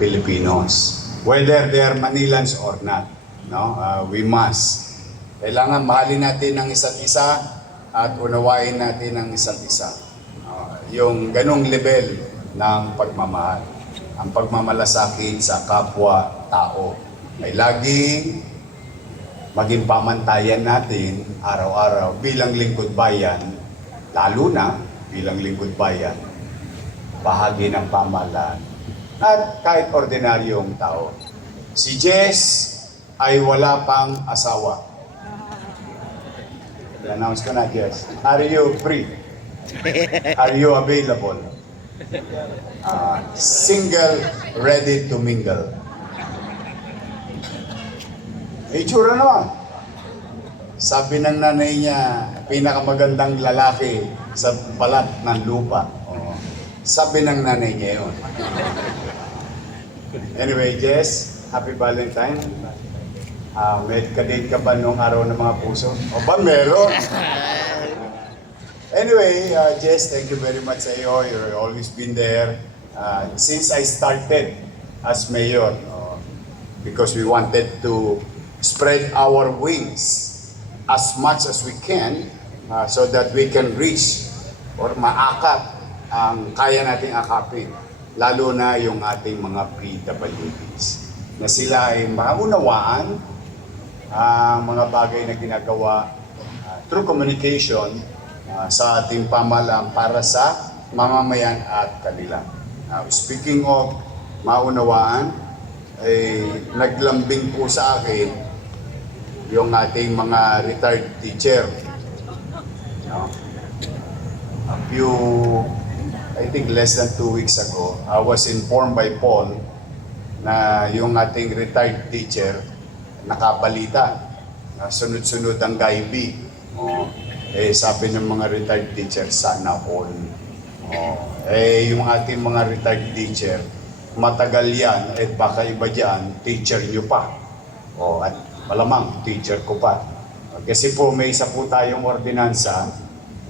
Filipinos. Whether they are Manilans or not. No? We must. Kailangan mahalin natin ang isa't isa at unawain natin ang isa't isa. Yung ganong level ng pagmamahal. Ang pagmamalasakit sa kapwa-tao ay laging maging pamantayan natin araw-araw bilang lingkod bayan, lalo na bilang lingkod bayan, bahagi ng pamahalaan at kahit ordinaryong tao. Si Jess ay wala pang asawa. I-announce ko na, Jess. Are you free? Are you available? Single, ready to mingle. Itsura naman. Sabi ng nanay niya, pinakamagandang lalaki sa balat ng lupa. Sabi ng nanay niya yun. Anyway, Jess, happy Valentine. May kadate ka ba nung araw ng mga puso? O ba, meron? Anyway, Jess, thank you very much sa iyo. You've always been there. Since I started as mayor, because we wanted to spread our wings as much as we can so that we can reach or maakap ang kaya nating akapin, lalo na yung ating mga PWDs, na sila ay maunawaan ang mga bagay na ginagawa through communication sa ating pamahalaan para sa mamamayan at kanila. Speaking of maunawaan, naglambing po sa akin yung ating mga retired teacher. A few, I think less than 2 weeks ago, I was informed by Paul na yung ating retired teacher nakabalita. Sunod-sunod ang gaibi. Sabi ng mga retired teacher, sana all. Yung ating mga retired teacher, matagal yan, baka iba dyan, teacher nyo pa. At malamang, teacher ko pa. Kasi po, may isa po tayong ordinansa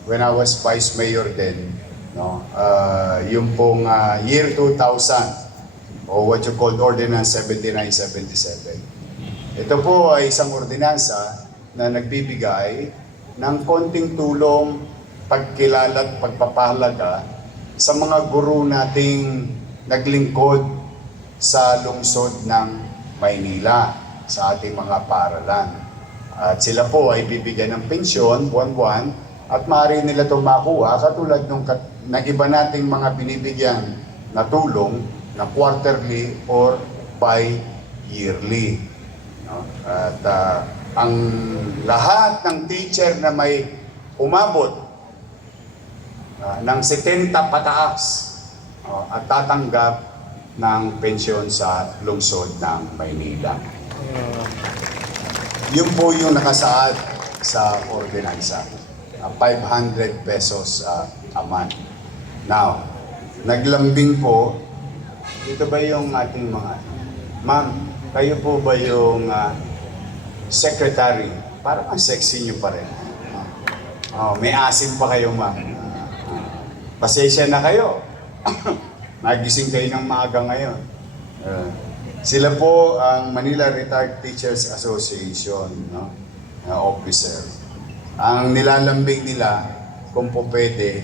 when I was vice mayor then, yung pong year 2000, o what you called Ordinance 7977. Ito po ay isang ordinansa na nagbibigay ng konting tulong, pagkilala at pagpapahalaga sa mga guro nating naglingkod sa lungsod ng Maynila, sa ating mga paaralan. At sila po ay bibigyan ng pensyon buwan-buwan at maaari nila itong makuha katulad ng iba nating mga binibigyan na tulong na quarterly or bi-yearly. At ang lahat ng teacher na may umabot ng 70 pataas at tatanggap ng pensyon sa lungsod ng Maynila. Yun po yung nakasaad sa ordinansa. 500 pesos a month. Now, naglambing po, ito ba yung ating mga, ma'am, kayo po ba yung secretary? Parang ang sexy nyo pa rin. May asim pa kayo, ma'am. Pasensya na kayo. Nagising kayo ng maaga ngayon. Sila po ang Manila Retired Teachers Association, officer. Ang nilalambing nila, kung po pwede,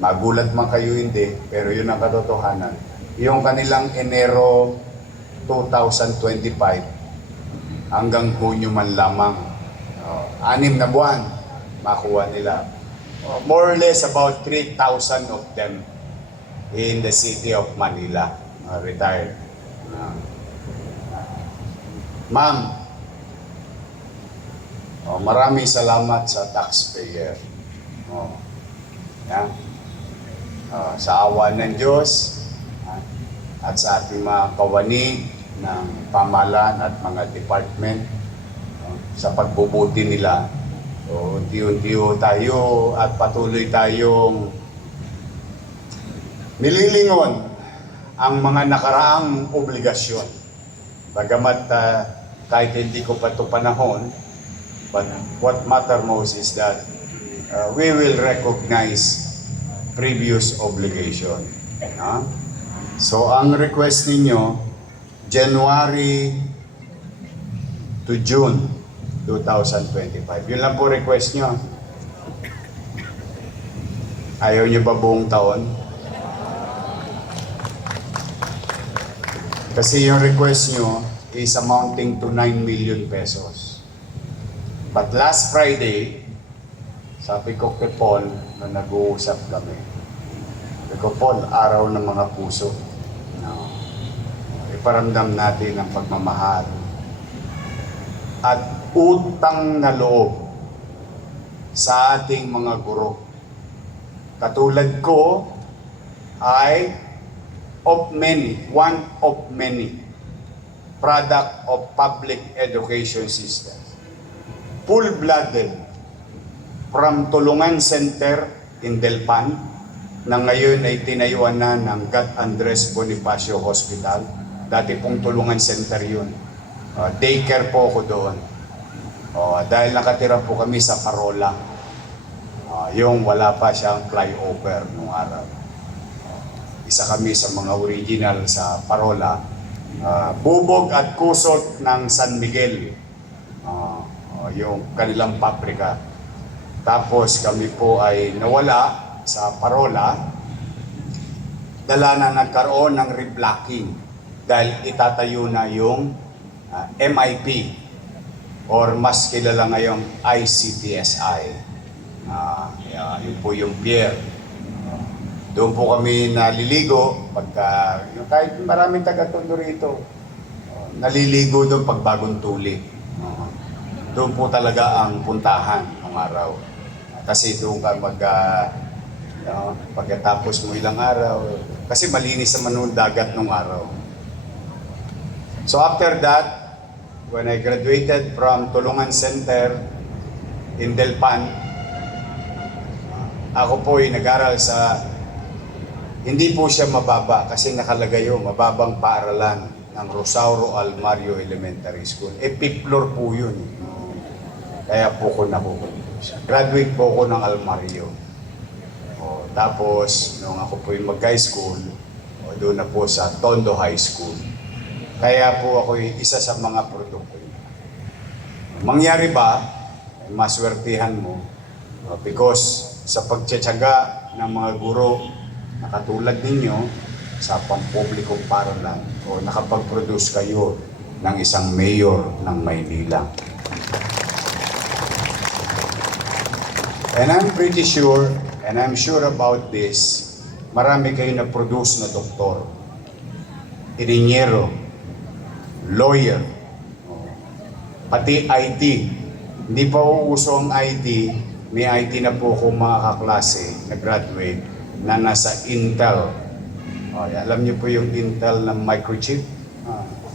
magulat man kayo hindi, pero yun ang katotohanan. Yung kanilang Enero 2025 hanggang Hunyo man lamang, 6 na buwan, makuha nila. More or less about 3,000 of them in the city of Manila, retired. Ma'am, maraming salamat sa taxpayer. Sa awa ng Diyos at sa ating mga kawani ng pamahalaan at mga department, sa pagbubuti nila, unti-unti tayo at patuloy tayong nililingon ang mga nakaraang obligasyon. Bagamat kahit hindi ko pa ito panahon, but what matter most is that we will recognize previous obligation. So ang request ninyo, January to June 2025. Yun lang po request nyo. Ayaw nyo ba buong taon? Kasi yung request nyo is amounting to 9 million pesos. But last Friday, sabi ko kay Paul, na nag-uusap kami. Sabi ko, Paul, araw ng mga puso. No. Iparamdam natin ang pagmamahal at utang na loob sa ating mga guro. Katulad ko ay one of many product of public education system. Full-blooded from Tulungan Center in Delpan na ngayon ay tinayuan na ng God Andres Bonifacio Hospital. Dati pong Tulungan Center yun. Daycare po ako doon. Dahil nakatira po kami sa Parola. Yung wala pa siyang flyover nung araw. Isa kami sa mga original sa Parola. Bubog at kusot ng San Miguel. Yung kanilang pabrika. Tapos kami po ay nawala sa Parola. Dala na nagkaroon ng reblocking dahil itatayo na yung MIP or mas kilala ngayong ICPSI. Yun po yung pier. Doon po kami naliligo pagka kahit maraming taga-tondo rito. Naliligo doon pag bagong tuli. Doon po talaga ang puntahan ng araw. Kasi doon ka pagkatapos mo ilang araw, kasi malinis naman yung dagat ng araw. So after that, when I graduated from Tulungan Center in Delpan, ako po ay nag-aral sa, hindi po siya mababa kasi nakalagay yung mababang paaralan ng Rosauro Almario Elementary School. Fifth floor po yun. Kaya po ko nakukunin. Graduate po ako ng Almario. Tapos, nung ako po yung mag-high school, doon na po sa Tondo High School. Kaya po ako isa sa mga produkto. Mangyari ba, maswertihan mo, because sa pagtsatsaga ng mga guro na katulad ninyo sa pampublikong paaralan o nakapag-produce kayo ng isang mayor ng Maynila. And I'm pretty sure, and I'm sure about this, marami kayo na-produce na doktor, ininyero, lawyer, pati IT. Hindi pa uuso ang IT, may IT na po akong mga kaklase na graduate na nasa Intel. Alam niyo po yung Intel na microchip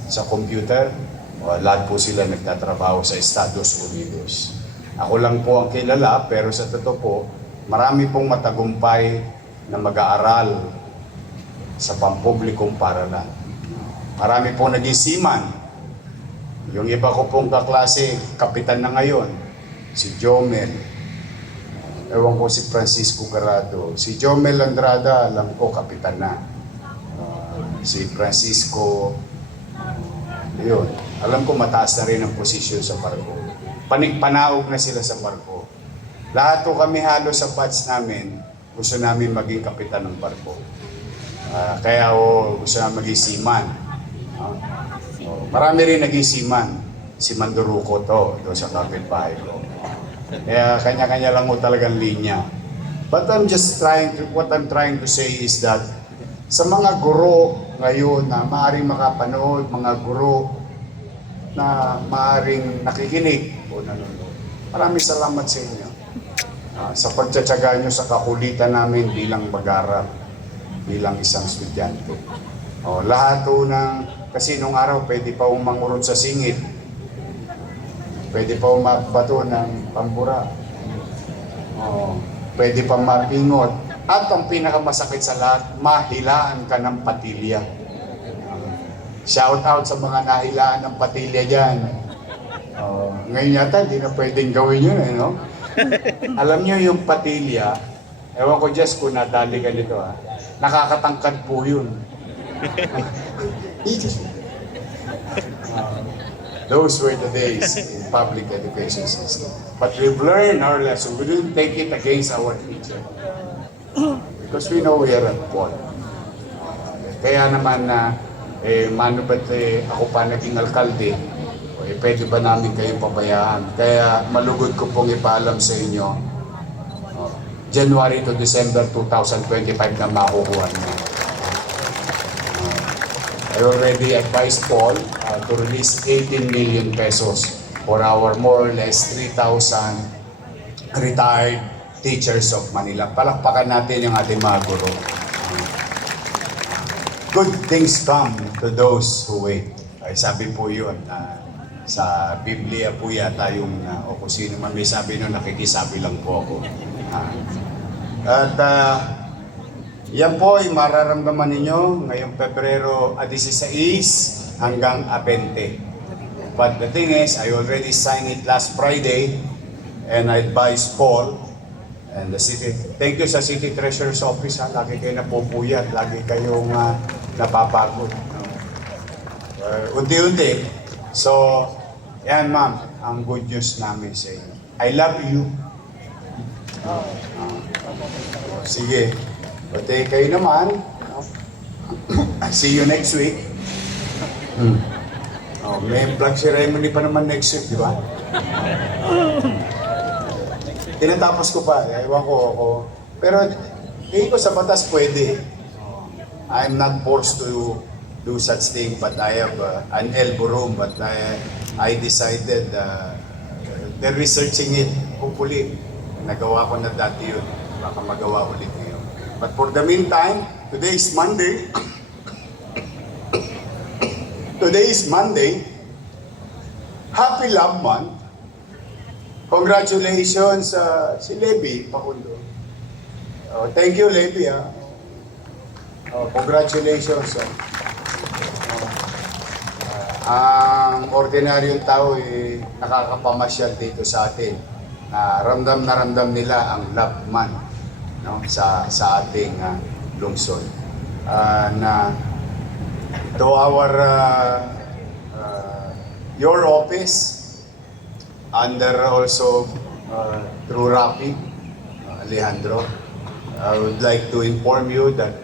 sa computer. Lahat po sila nagtatrabaho sa Estados Unidos. Ako lang po ang kilala, pero sa totoo po, marami pong matagumpay na mag-aaral sa pampublikong paaralan. Marami pong naging seaman. Yung iba ko pong kaklase, kapitan na ngayon, si Jomel. Ewan ko si Francisco Garado. Si Jomel Andrada, alam ko, kapitan na. Si Francisco, yun. Alam ko mataas na rin ang posisyon sa barko. Panig-panaog na sila sa barko. Lahat po kami halos sa batch namin, gusto namin maging kapitan ng barko. Kaya gusto namin maging seaman. Marami rin naging seaman. Si Manduruco to, doon sa kapitbahay ko. Kaya kanya-kanya lang mo talagang linya. But what I'm trying to say is that sa mga guro ngayon na maaaring makapanood, mga guro na maaaring nakikinig o nanonood, maraming salamat sa inyo. Sa pagtsatsaga nyo sa kakulitan namin bilang mag-aral, bilang isang estudyante. Lahat kasi nung araw pwede pa umangurot sa singit. Pwede pa umabato ng pambura. Pwede pa mapingot. At ang pinakamasakit sa lahat, mahilaan ka ng patilya. Shout out sa mga nahilaan ng patilya dyan. Ngayon yata, hindi na pwedeng gawin yun, no? Alam niyo yung patilya, ewan ko Jess kung nadali ka nito, nakakatangkad po yun. Those were the days in public education system. But we've learned our lesson. We didn't take it against our teacher. Because we know we are at fault. Kaya naman na, mano ba't ako pa naging alkalde, pwede ba namin kayong pabayaan? Kaya malugod ko pong ipaalam sa inyo, January to December 2025 na makukuha niyo. I already advised Paul to release 18 million pesos for our more or less 3,000 retired teachers of Manila. Palakpakan natin yung ating mga guro. Good things come to those who wait. Ay, sabi po yun. Sa Biblia po yata yung, o kung sino man may sabi nun, nakikisabi lang po ako. Yan po ay mararamdaman ninyo ngayong Pebrero 16 hanggang 20. But the thing is, I already signed it last Friday and I advised Paul and the city. Thank you sa City Treasurer's Office. Lagi kayo napupuyat, lagi kayong napapagod. Unti-unti. So, yan ma'am, ang good news namin sa inyo. I love you. Sige. Pati kayo naman. See you next week. May flag ceremony pa naman next week, di ba? Tinatapos ko pa. Ewan ko ako. Pero tingin ko sa batas pwede. I'm not forced to do such thing, but I have an elbow room. But I decided, they're researching it. Hopefully, nagawa ko na dati yun. Baka magawa ulit ngayon. But for the meantime, today is Monday. Today is Monday. Happy Love Month. Congratulations si Levy Pakundo. Thank you, Levy. Congratulations. Ang ordinaryong tao nakakapamasyal dito sa atin. Ramdam na ramdam nila ang Love Month. No, sa ating lungsod. Na to our your office under also through Rafi Alejandro, I would like to inform you that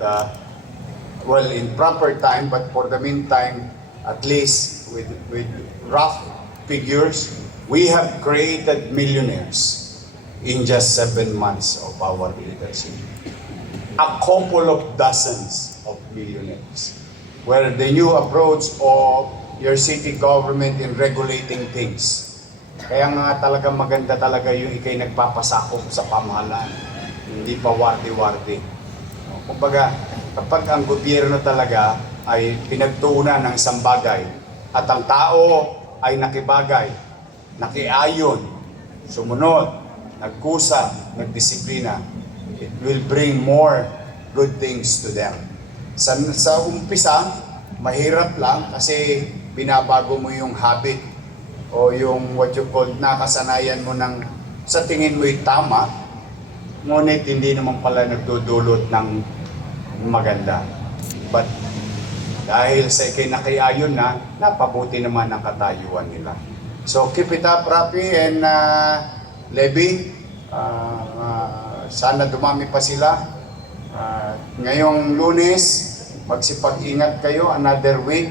well, in proper time, but for the meantime, at least with rough figures, we have created millionaires in just 7 months of our leadership. A couple of dozens of millionaires. Where the new approach of your city government in regulating things. Kaya nga talaga maganda talaga yung ikay nagpapasakop sa pamahalaan. Hindi pa warty-warty. Kumbaga, kapag ang gobyerno talaga ay pinagtuunan ng isang bagay at ang tao ay nakibagay, nakiayon, sumunod, nagkusa, nagdisiplina, it will bring more good things to them. Sa umpisa, mahirap lang kasi binabago mo yung habit o yung what you call nakasanayan mo ng sa tingin mo ay tama, ngunit hindi naman pala nagdudulot ng maganda. But dahil sa ikinakiayon na, napabuti naman ang katayuan nila. So keep it up, Rafi and Levy, sana dumami pa sila. Ngayong Lunes, magsipag-ingat kayo, another week,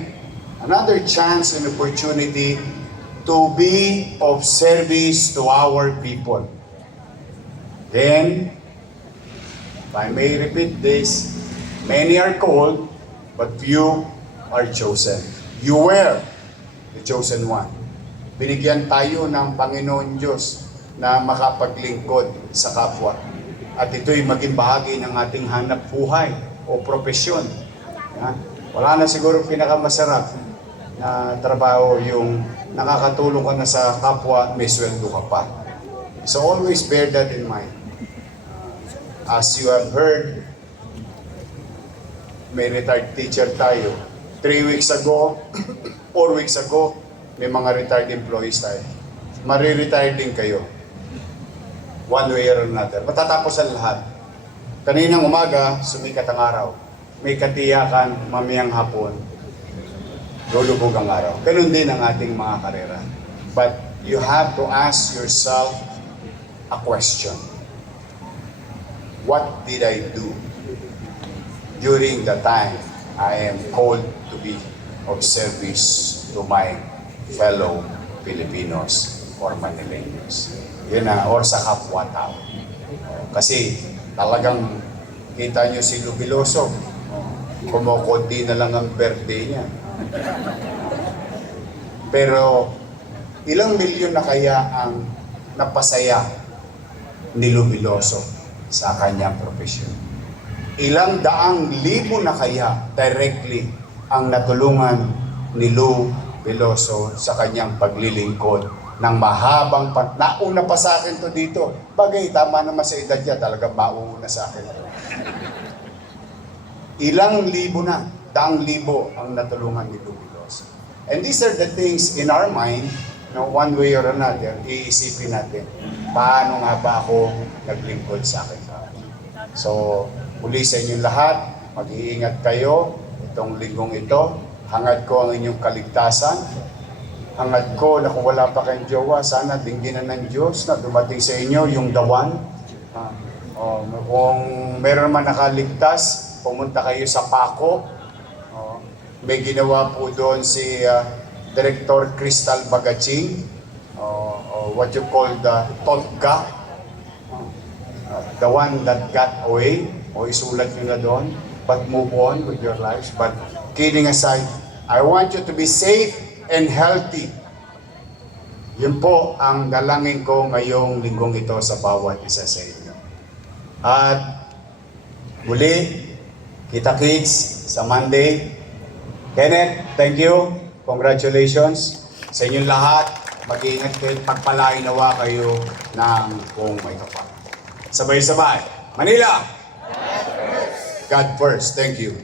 another chance and opportunity to be of service to our people. Then, if I may repeat this, many are called, but few are chosen. You were the chosen one. Binigyan tayo ng Panginoon Diyos na makapaglingkod sa kapwa. At ito'y maging bahagi ng ating hanap buhay o propesyon. Wala na siguro pinakamasarap na trabaho yung nakakatulong ka na sa kapwa, may sweldo ka pa. So always bear that in mind. As you have heard, may retired teacher tayo. 3 weeks ago, 4 weeks ago, may mga retired employees tayo. Mariretire din kayo. One way or another. Matatapos ang lahat. Kaninang umaga, sumikat ang araw. may katiyakan mamayang hapon, lulubog ang araw. Ganun din ang ating mga karera. But you have to ask yourself a question. What did I do during the time I am called to be of service to my fellow Filipinos or Manileños? Yun na, or sa kapwa-tao. Kasi talagang kita nyo si Lubiloso, kumukunti na lang ang birthday niya. Pero ilang milyon na kaya ang napasaya ni Lubiloso sa kanyang profesyon? Ilang daang libo na kaya directly ang natulungan ni Lou Veloso sa kanyang paglilingkod ng mahabang nauna pa sa akin to dito. Bagay, tama naman sa edad niya, talagang mauuna sa akin. Ilang libo na, daang libo ang natulungan ni Lou Veloso. And these are the things in our mind, no, one way or another, iisipin natin, paano nga ba ako naglingkod sa akin? So, muli sa inyong lahat, mag-iingat kayo itong linggong ito. Hangad ko ang inyong kaligtasan. Hangad ko na kung wala pa kayong jowa, sana dingginan ng Diyos na dumating sa inyo yung the one. Kung meron man nakaligtas, pumunta kayo sa Paco. May ginawa po doon si Director Crystal Bagaching, what you call the Totga, the one that got away, o isulat nyo na doon, but move on with your lives. But kidding aside, I want you to be safe and healthy. Yun po ang dalangin ko ngayong linggong ito sa bawat isa sa inyo. At muli, kita-kits sa Monday. Kenneth, thank you. Congratulations sa inyong lahat. Mag-iingat kayo, pagpalain nawa kayo ng kung may kapal. Sabay-sabay. Manila! God first. Thank you.